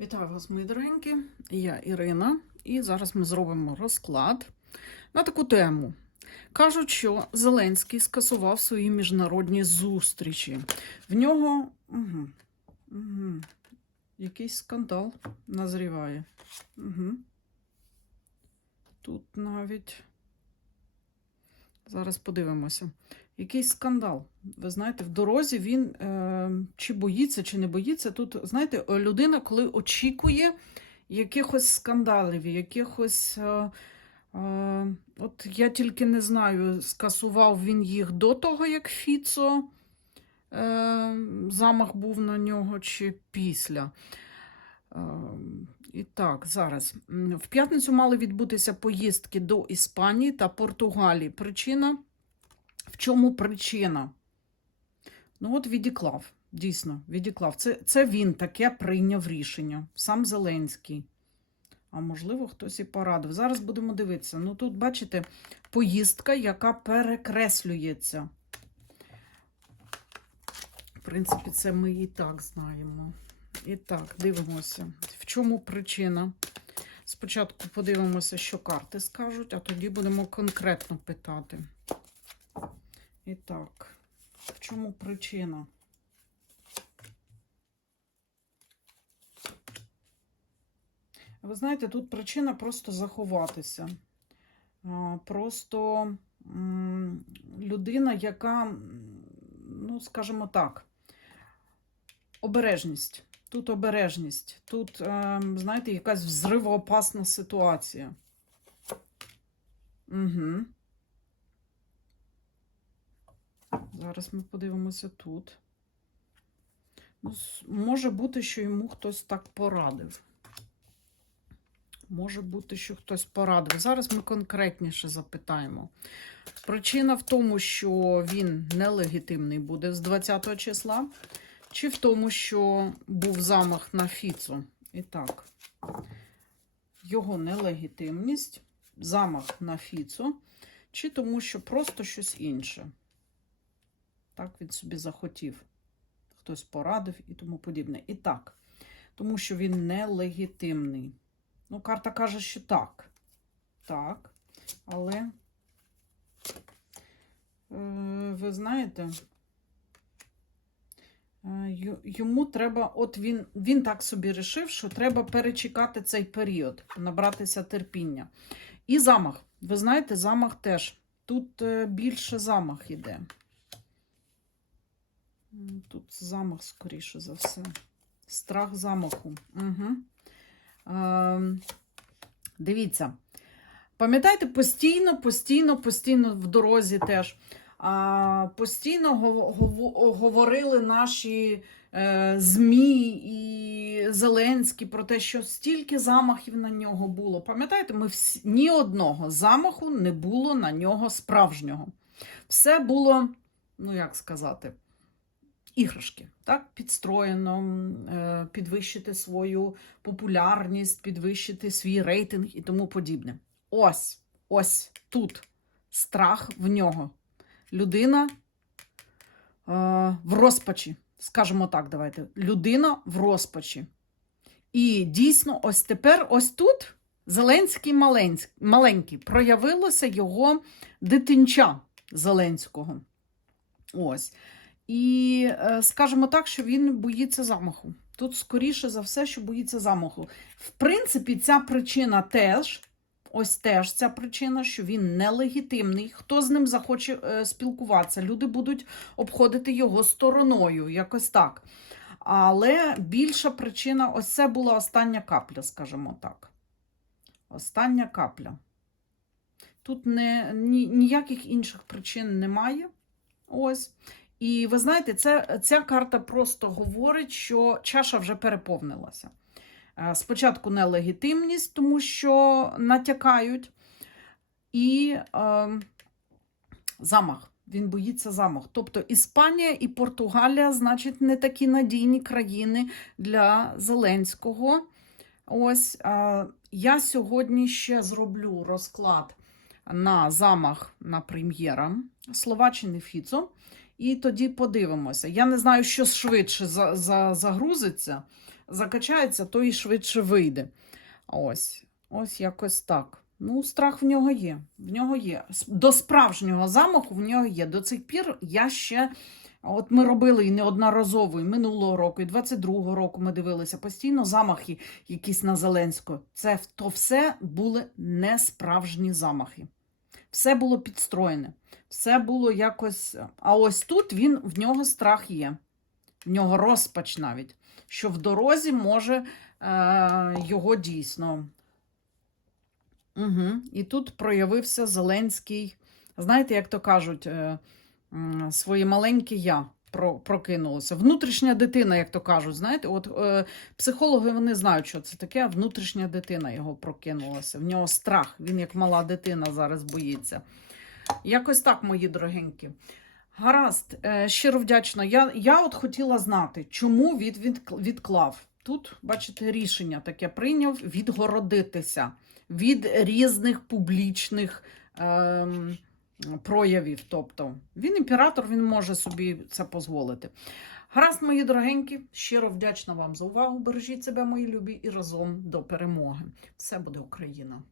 Вітаю вас, мої дорогенькі. Я Ірина, і зараз ми зробимо розклад на таку тему. Кажуть, що Зеленський скасував свої міжнародні зустрічі. В нього угу, угу, якийсь скандал назріває. Угу. Тут навіть зараз подивимося. Якийсь скандал. Ви знаєте, в дорозі він е, чи боїться, чи не боїться. Тут, знаєте, людина, коли очікує якихось скандалів, якихось. Е, е, от я тільки не знаю, скасував він їх до того, як Фіцо е, замах був на нього, чи після. Е, і так, зараз. В п'ятницю мали відбутися поїздки до Іспанії та Португалії. Причина. В чому причина? Ну, от відіклав, дійсно, відіклав. Це, це він таке прийняв рішення, сам Зеленський. А можливо, хтось і порадив. Зараз будемо дивитися. Ну, тут, бачите, поїздка, яка перекреслюється. В принципі, це ми і так знаємо. І так, дивимося. В чому причина? Спочатку подивимося, що карти скажуть, а тоді будемо конкретно питати. І так, в чому причина? Ви знаєте, тут причина просто заховатися. Просто людина, яка, ну, скажімо так, обережність. Тут обережність. Тут, е, знаєте, якась взривоопасна ситуація. Угу. Зараз ми подивимося тут. Ну, може бути, що йому хтось так порадив. Може бути, що хтось порадив. Зараз ми конкретніше запитаємо. Причина в тому, що він нелегітимний буде з 20 числа, чи в тому, що був замах на Фіцо. І так, його нелегітимність, замах на Фіцо, чи тому, що просто щось інше. Так він собі захотів. Хтось порадив і тому подібне. І так, тому що він нелегітимний. Ну, карта каже, що так. Так. Але, е, ви знаєте, е, йому треба, от він, він так собі рішив, що треба перечекати цей період, набратися терпіння. І замах. Ви знаєте, замах теж. Тут е, більше замах іде. Тут замах, скоріше за все. Страх замаху. Угу. Е, дивіться. Пам'ятаєте, постійно, постійно, постійно в дорозі теж. А, постійно гов- гов- говорили наші е, ЗМІ і Зеленський про те, що стільки замахів на нього було. Пам'ятаєте, ми всі, ні одного замаху не було на нього справжнього. Все було, ну як сказати, іграшки, так? Підстроєно, е, підвищити свою популярність, підвищити свій рейтинг і тому подібне. Ось, ось тут страх в нього. Людина е, в розпачі. Скажімо так, давайте. Людина в розпачі. І дійсно, ось тепер, ось тут Зеленський маленький, маленький проявилося його дитинча Зеленського. Ось. І е, скажімо так, що він боїться замаху. Тут, скоріше за все, що боїться замаху. В принципі, ця причина теж, ось теж ця причина, що він нелегітимний. Хто з ним захоче е, спілкуватися? Люди будуть обходити його стороною, якось так. Але більша причина, ось це була остання капля, скажімо так. Остання капля. Тут не, ні, ніяких інших причин немає. Ось. І ви знаєте, це, ця карта просто говорить, що чаша вже переповнилася. Е, Спочатку нелегітимність, тому що натякають, і е, замах. Він боїться замах. Тобто Іспанія і Португалія, значить, не такі надійні країни для Зеленського. Ось е, я сьогодні ще зроблю розклад на замах на прем'єра Словаччини Фіцо. І тоді подивимося. Я не знаю, що швидше за, за, загрузиться. закачається, то і швидше вийде. Ось, ось якось так. Ну, страх в нього є. В нього є. До справжнього замаху в нього є. До цих пір я ще. От ми робили і неодноразово, і минулого року, і 22-го року ми дивилися постійно замахи якісь на Зеленського. Це то все були не справжні замахи. Все було підстроєне, все було якось. А ось тут він в нього страх є, в нього розпач навіть, що в дорозі може е, його дійсно. Угу. І тут проявився Зеленський. Знаєте, як то кажуть, е, е, своє маленьке я прокинулося. Внутрішня дитина, як то кажуть, знаєте, от е, психологи вони знають, що це таке. Внутрішня дитина його прокинулася. В нього страх. Він як мала дитина зараз боїться. Якось так, мої дорогенькі. Гаразд, е, щиро вдячна. Я, я от хотіла знати, чому від, від, відклав. Тут, бачите, рішення таке прийняв відгородитися від різних публічних ем, проявів. Тобто він імператор, він може собі це дозволити. Гаразд, мої дорогенькі, щиро вдячна вам за увагу. Бережіть себе, мої любі, і разом до перемоги. Все буде Україна!